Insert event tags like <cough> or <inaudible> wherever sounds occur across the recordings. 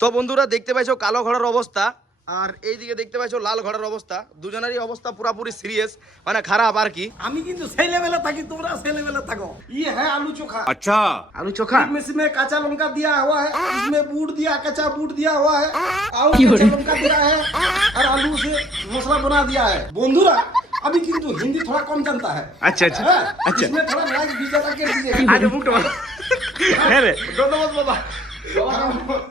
তো বন্ধুরা দেখতে পাইছো কালো ঘোড়ার অবস্থা আর এইদিকে দেখতে পাইছো লাল ঘোড়ার অবস্থা দুজনেরই অবস্থা পুরাপুরি সিরিয়াস মানে খারাপ আর কি আমি কিন্তু সেই লেভেলে থাকি তোমরা সেই লেভেলে থাকো ये है आलू चोखा अच्छा আলু চোখা में इसमें काचा लौंगा दिया हुआ है इसमें बूट दिया कच्चा बूट दिया हुआ है और कच्चा लौंगा दिया है और आलू से मसला बना दिया है বন্ধুরা আমি কিন্তু হিন্দি थोड़ा कम जानता है আচ্ছা আচ্ছা हाँ, अच्छा इसमें थोड़ा लाइक भी ज्यादा कर दीजिए আগে মুখটা বলো। হ্যাঁ রে ধন্যবাদ বাবা <laughs>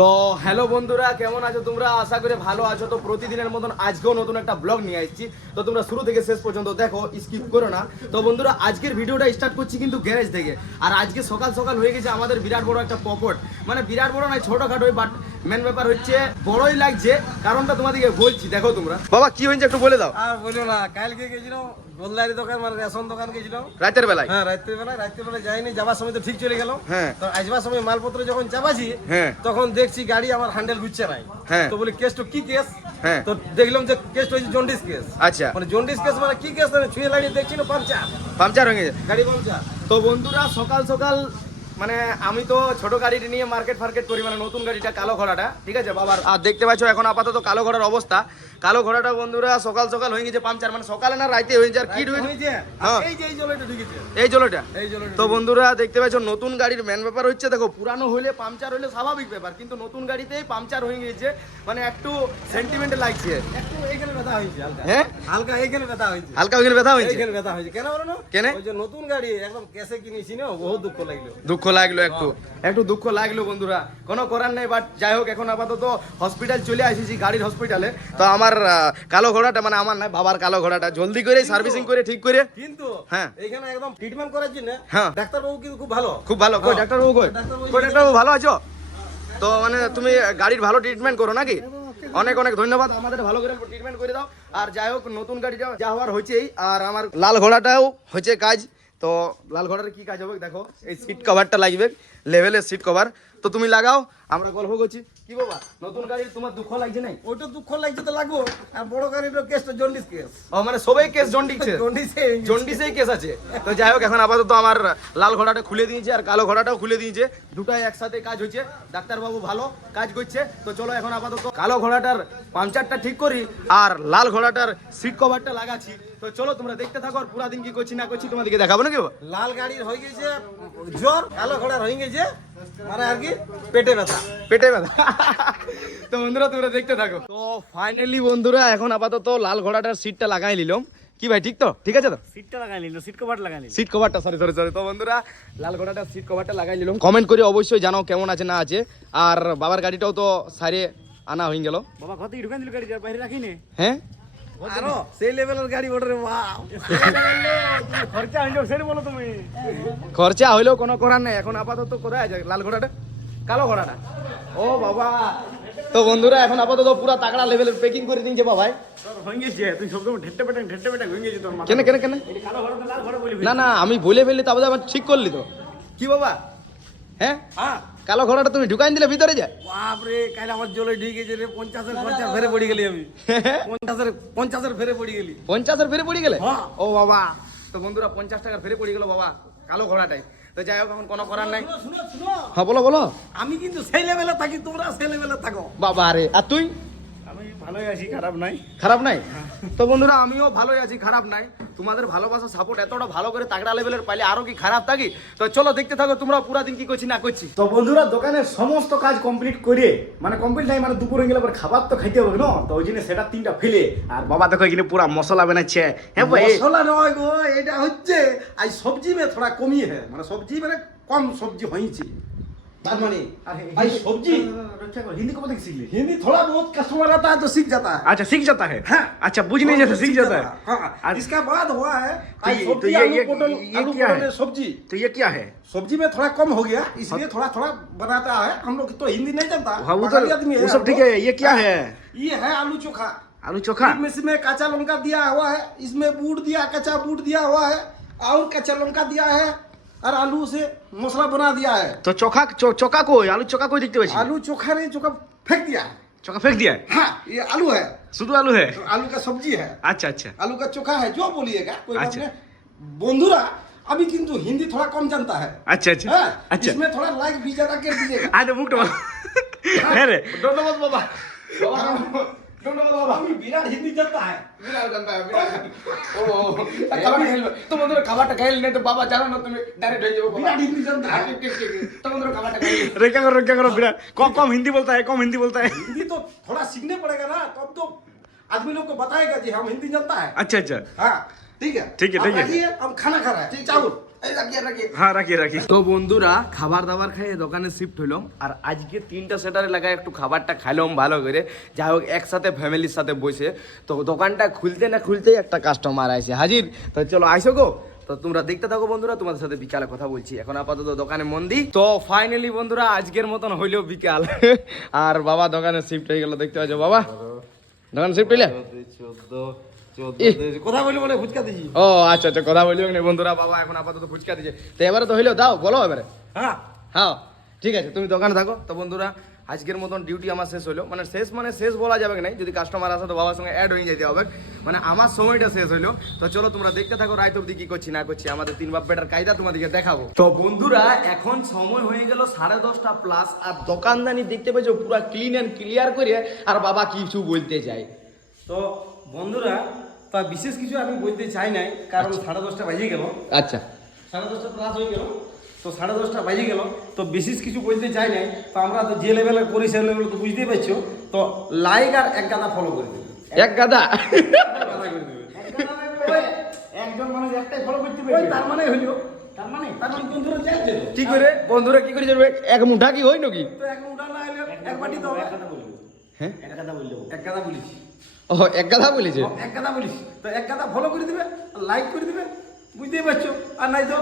তো হ্যালো বন্ধুরা, কেমন আছো তোমরা? আশা করে ভালো আছো। তো প্রতিদিনের মতন আজকেও নতুন একটা ব্লগ নিয়ে আসছি। তো তোমরা শুরু থেকে শেষ পর্যন্ত দেখো স্কিপ করো না। তো বন্ধুরা, আজকের ভিডিওটা স্টার্ট করছি কিন্তু গ্যারেজ থেকে। আর আজকে সকাল সকাল হয়ে গেছে আমাদের বিরাট বড় একটা পপট মানে বিরাট বড় নয় ছোটখাটোই বাট মেন ব্যাপার হচ্ছে, বড়ই লাগছে। কারণটা তোমাদেরকে বলছি, দেখো তোমরা। বাবা, কি হয়েছে একটু বলে দাও। আর বলো না, কালকে গেছিলাম গোলদারি দোকান মানে রেশন দোকান গেছিলাম। রাতের বেলায়? হ্যাঁ রাত্রি বেলা রাত্রি বেলা যাইনি যাবার সময় তো ঠিক চলে গেল। হ্যাঁ। তো আসবার সময় মালপত্র যখন চাপাছি হ্যাঁ। তখন দেখছি গাড়ি আমার হ্যান্ডেল ঘুরছে নাই। হ্যাঁ। তো বলি কেস তো কি কেস? হ্যাঁ। তো দেখলাম যে কেস হচ্ছে জন্ডিস কেস। আচ্ছা। মানে জন্ডিস কেস মানে কি কেস মানে ছুঁয়ে লাগিয়ে দেখছি না পাঞ্চার পাংচার হয়ে গেছে। গাড়ি পাঞ্চার তো বন্ধুরা সকাল সকাল মানে আমি তো ছোট গাড়িটি নিয়ে মার্কেট ফার্কেট করি মানে নতুন গাড়িটা কালো ঘোড়াটা ঠিক আছে বাবার আর দেখতে পাচ্ছ এখন আপাতত কালো ঘোড়ার অবস্থা। কালো ঘোড়াটা বন্ধুরা সকাল সকাল হয়ে গেছে পাংচার মানে সকালে না রাইতে হয়ে যায় কি হয়ে হয়েছে? হ্যাঁ। এই যে এই জলটা ঢুকেছে। এই জলটা। এই জলটা তো বন্ধুরা দেখতে পাচ্ছ নতুন গাড়ির মেন ব্যাপার হচ্ছে দেখো পুরানো হইলে পাংচার হইলে স্বাভাবিক ব্যাপার কিন্তু নতুন গাড়িতেই পাংচার হয়ে গেছে মানে একটু সেন্টিমেন্ট লাগছে। একটু এইখানে ব্যথা হয়েছে হালকা। হ্যাঁ? হালকা এইখানে ব্যথা হয়েছে। হালকা ওইখানে ব্যথা হয়েছে? এইখানে ব্যথা হয়েছে। কেন বলো না? কেনে? ওই যে নতুন গাড়ি একদম ক্যাশে কিনেছি না বহুত দুঃখ লাগল। দুঃখ লাগল একটু। একটু দুঃখ লাগল বন্ধুরা। কোনো করার নেই বাট যাই হোক এখন আপাতত হসপিটাল চলে আসিছি গাড়ির হসপিটালে তো আমার আহ, কালো ঘোড়াটা মানে আমার নয় বাবার কালো ঘোড়াটা। জলদি করে সার্ভিসিং করে ঠিক করে। কিন্তু হ্যাঁ। এখানে একদম ট্রিটমেন্ট করার জন্য হ্যাঁ। ডাক্তার বাবু কিন্তু খুব ভালো। খুব ভালো। কই হ্যাঁ। ডাক্তারবাবু কই? ডাক্তারবাবু কই ডাক্তারবাবু ভালো আছো? তো মানে তুমি গাড়ির ভালো ট্রিটমেন্ট করো নাকি? অনেক অনেক ধন্যবাদ। আমাদের ভালো করে ট্রিটমেন্ট করে দাও। আর যাই হোক নতুন গাড়িটা যা হওয়ার হয়েছেই। আর আমার লাল ঘোড়াটাও হয়েছে কাজ। তো লাল ঘোড়ার কি কাজ হবে দেখো। এই সিট কভারটা লাগবে। লেভেলের সিট কভার তো তুমি লাগাও আমরা গল্প করছি। কি বাবা নতুন গাড়ির তোমার দুঃখ লাগছে নাই? ওইটা দুঃখ লাগছে তো লাগবো। আর বড় গাড়ির কেস তো জন্ডিস কেস ও মানে সবাই কেস জন্ডিসে জন্ডিসে জন্ডিসেই কেস আছে। তো যাই হোক এখন আপাতত আমার লাল ঘোড়াটা খুলে দিয়েছে আর কালো ঘোড়াটাও খুলে দিয়েছে। দুটাই একসাথে কাজ হচ্ছে ডাক্তারবাবু ভালো কাজ করছে। তো চলো এখন আপাতত কালো ঘোড়াটার পাংচারটা ঠিক করি আর লাল ঘোড়াটার সিট কভারটা লাগাচ্ছি। তো চলো তোমরা দেখতে থাকো আর পুরা দিন কি করছি না করছি তোমাদেরকে দেখাবো নাকি বাবা? লাল গাড়ির হয়ে গেছে জ্বর কালো ঘোড়ার হয়ে গেছে। মানে আর কি? পেটে ব্যথা। পেটে ব্যথা। তো বন্ধুরা তোমরা দেখতে থাকো। তো ফাইনালি বন্ধুরা এখন আপাতত লাল ঘোড়াটার সিটটা লাগাই নিলাম। কি ভাই ঠিক তো? ঠিক আছে তো? সিটটা লাগাই নিল সিট কভার লাগাই নিল সিট কভারটা সরি সরি সরি তো বন্ধুরা লাল ঘোড়াটা সিট কভারটা লাগাই নিলাম। কমেন্ট করে অবশ্যই জানাও কেমন আছে না আছে। আর বাবার গাড়িটাও তো সারে আনা হয়ে গেল। বাবা কত ঢুকান দিল গাড়ি বাইরে রাখিনি হ্যাঁ? আরও? সেই লেভেলের গাড়ি ওঠে ওয়াও। খরচা হইল সেটা বলো তুমি। খরচা হইলেও কোনো করার নেই। এখন আপাতত করে আছে? লাল ঘোড়াটা? কালো ঘোড়াটা? ও বাবা। তো বন্ধুরা এখন আপাতত পুরা তাকড়া লেভেলের পেকিং করে বাবাই হয়ে হয়ে গেছে তোর কেন কেন কেন? এটা কালো ঘর লাল ঘর বলি না না আমি বলে ফেললি তারপরে আমার ঠিক করলি তো। কি বাবা? হ্যাঁ? হ্যাঁ। কালো ঘোড়াটা তুমি ঢুকাই দিলে ভিতরে যা বাপরে কাল আমার জলে ঢুকে গেছে রে পঞ্চাশের খরচা ফেরে পড়ে গেলি আমি। পঞ্চাশের পঞ্চাশের ফেরে পড়ে গেলি। পঞ্চাশের ফেরে পড়ে গেলে? হ্যাঁ। ও বাবা তো বন্ধুরা পঞ্চাশ টাকার ফেরে পড়ে গেল বাবা কালো ঘোড়াটাই। তো যাই হোক এখন কোনো করার নাই। শুনো শুনো হ্যাঁ বলো বলো। আমি কিন্তু সেই লেভেলে থাকি তোমরা সেই লেভেলে থাকো। বাবা রে আর তুই? ভালোই আছি খারাপ নাই। খারাপ নাই? তো বন্ধুরা আমিও ভালোই আছি খারাপ নাই। তোমাদের ভালোবাসা সাপোর্ট এতটা ভালো করে তাগড়া লেভেলের পাইলে আরও কি খারাপ থাকি? তো চলো দেখতে থাকো তোমরা পুরা দিন কি করছি না করছি। তো বন্ধুরা দোকানের সমস্ত কাজ কমপ্লিট করে মানে কমপ্লিট নাই মানে দুপুরে গেলে আবার খাবার তো খাইতে হবে না? তো ওই জন্য সেটা তিনটা ফেলে। আর বাবা দেখো এখানে পুরা মশলা বানাচ্ছে। হ্যাঁ ভাই? মশলা নয় গো এটা হচ্ছে আজ সবজি মে থোড়া কমি হ্যাঁ মানে সবজি মানে কম সবজি হয়েছে भाई सब्ज़ी हिंदी को सीख ले हिंदी थोड़ा बहुत कस्टमर आता है तो सीख जाता है अच्छा सीख जाता है हाँ? अच्छा जैसे सीख जाता है हाँ, बाद हुआ है तो ये, क्या है सब्ज़ी तो ये क्या है सब्ज़ी में थोड़ा कम हो गया इसलिए थोड़ा थोड़ा बनाता है हम लोग तो हिंदी नहीं जानता वो सब ठीक है ये क्या है ये है आलू चोखा आलू चोखा इसमें काचा लंका दिया हुआ है इसमें बूट दिया कच्चा बूट दिया हुआ है और कच्चा लंका दिया है আর আলু সে মশলা বনা দিয়া है তো চোখা চোখা কই আলু চোখা কই দেখতে পাচ্ছি আলু চোখা রে চোখা फेंक दिया चोखा फेंक दिया हाँ ये आलू है शुद्ध आलू है आलू का सब्जी है अच्छा अच्छा आलू का चोखा है जो बोलिएगा कोई अच्छा बंधुरा अभी किंतु हिंदी थोड़ा कम जानता है अच्छा अच्छा हाँ? अच्छा इसमें थोड़ा लाइक भी ज्यादा कर दीजिएगा आज मुक्त अरे डोंट बाबा क्या हिंदी बोलता है कौन हिंदी बोलता है हिंदी तो थोड़ा सीखने पड़ेगा ना तब तो आदमी लोग को बताएगा जी हम हिंदी जानता है अच्छा अच्छा हाँ ठीक है ठीक है ठीक है हम खाना खा रहे हैं चावल হ্যাঁ, রাখি তো বন্ধুরা খাবার দাবার খাইয়ে দোকানে শিফট হইলাম আর আজকে তিনটা সেটারে লাগায় একটু খাবারটা খাইলাম ভালো করে। যাই হোক একসাথে ফ্যামিলির সাথে বসে তো দোকানটা খুলতে না খুলতেই একটা কাস্টমার আছে হাজির? তো চলো আইসো গো। তো তোমরা দেখতে থাকো বন্ধুরা তোমাদের সাথে বিকালে কথা বলছি। এখন আপাতত দোকানে মন দিই। তো ফাইনালি বন্ধুরা আজকের মতন হইল বিকাল। <laughs> আর বাবা দোকানে শিফট হয়ে গেল দেখতে পাচ্ছ বাবা? দোকানে শিফট হইলে? চোদ্দ। কথা বলে বলে ফুচকা দিছি। ও আচ্ছা আচ্ছা কথা বলিও না বন্ধুরা বাবা এখন আপাতত ফুচকা দিচ্ছে তো এবারে তো হইল দাও বলো এবারে। হ্যাঁ। হ্যাঁ ঠিক আছে তুমি দোকানে থাকো। তো বন্ধুরা আজকের মতন ডিউটি আমার শেষ হলো মানে শেষ মানে শেষ বলা যাবে না যদি কাস্টমার আসে তো বাবার সঙ্গে অ্যাড হয়ে যেতে হবে। মানে আমার সময়টা শেষ হলো তো চলো তোমরা দেখতে থাকো রাত অব্দি কি করছি না করছি আমাদের তিন বাপ বেটার কায়দা তোমাদেরকে দেখাবো। তো বন্ধুরা এখন সময় হয়ে গেল সাড়ে দশটা প্লাস আর দোকানদানি দেখতে পেয়েছ পুরো ক্লিন অ্যান্ড ক্লিয়ার করে আর বাবা কিছু বলতে চাই তো বন্ধুরা তা বিশেষ কিছু আমি বলতে চাই নাই কারণ সাড়ে দশটা বাজে গেল। আচ্ছা। সাড়ে দশটা প্লাস হয়ে গেল। তো সাড়ে দশটা বাজে গেল। তো বিশেষ কিছু বলতে চাই নাই। তো আমরা তো যে লেভেলে করি সে লেভেলে তো বুঝতেই পারছ। তো লাইক আর এক গাদা ফলো করে দেবে। এক গাদা? একজন মানুষ একটাই ফলো করতে ওই তার মানে হইল তার মানে তার মানে বন্ধুরা যাচ্ছে কি করে? বন্ধুরা কি করে যাবে এক মুঠা কি হয় নাকি? তো এক উঠা না হলে এক বাটি তো এক কথা বলব। হ্যাঁ? এক কথা বলব। এক গাদা বলিস ও এক গাদা বলেছে? এক গাদা বলিস তো এক গাদা ফলো করে দিবে লাইক করে দিবে। বুঝতেই পারছ? আর নাই তো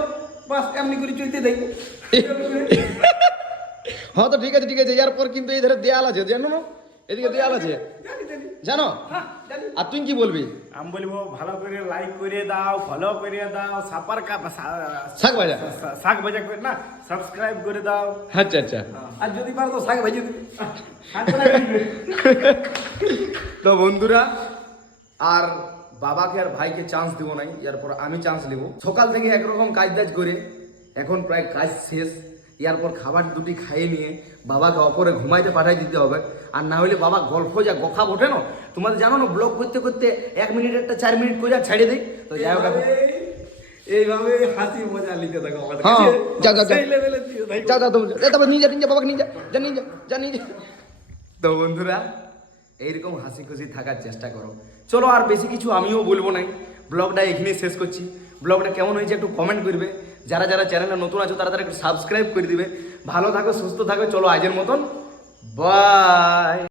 বাস এমনি করে চলতে দেখব <laughs> হ্যাঁ তো ঠিক আছে ঠিক আছে। এরপর কিন্তু এই ধরে দেয়াল আছে জানো না? এদিকে দেয়াল আছে। জানি? হ্যাঁ আর তুই কি বলবি? আমি বলব ভালো করে লাইক করে দাও ফলো করে দাও সাপার কা শাক ভাজা। শাক ভাজা করে না সাবস্ক্রাইব করে দাও। আচ্ছা আচ্ছা। আর যদি পারো তো শাক ভাজি <laughs> তো বন্ধুরা আর বাবাকে আর ভাইকে চান্স দিব নাই এরপর আমি চান্স নেব। সকাল থেকে একরকম কাজ টাজ করে এখন প্রায় কাজ শেষ। এরপর খাবার দুটি খাইয়ে নিয়ে বাবাকে অপরে ঘুমাইতে পাঠাই দিতে হবে। আর না হলে বাবা গল্প যা গখা ওঠে না? তোমাদের জানো না ব্লগ করতে করতে এক মিনিট একটা চার মিনিট করে ছেড়ে দিই? তো যাই হোক এইভাবে হাসি মজা লিখে থাকো আমাদের। হ্যাঁ, যা যা তুমি নিয়ে যা নিয়ে যা বাবাকে নিয়ে যা যা নিয়ে যা যা নিয়ে যা। তো বন্ধুরা এইরকম হাসি খুশি থাকার চেষ্টা করো। চলো আর বেশি কিছু আমিও বলব নাই। ব্লগটা এখানেই শেষ করছি। ব্লগটা কেমন হয়েছে একটু কমেন্ট করবে। যারা যারা চ্যানেলে নতুন আছো, তারা তারা একটু সাবস্ক্রাইব করে দিবে। ভালো থাকো, সুস্থ থাকো, চলো আজের মতন। বাই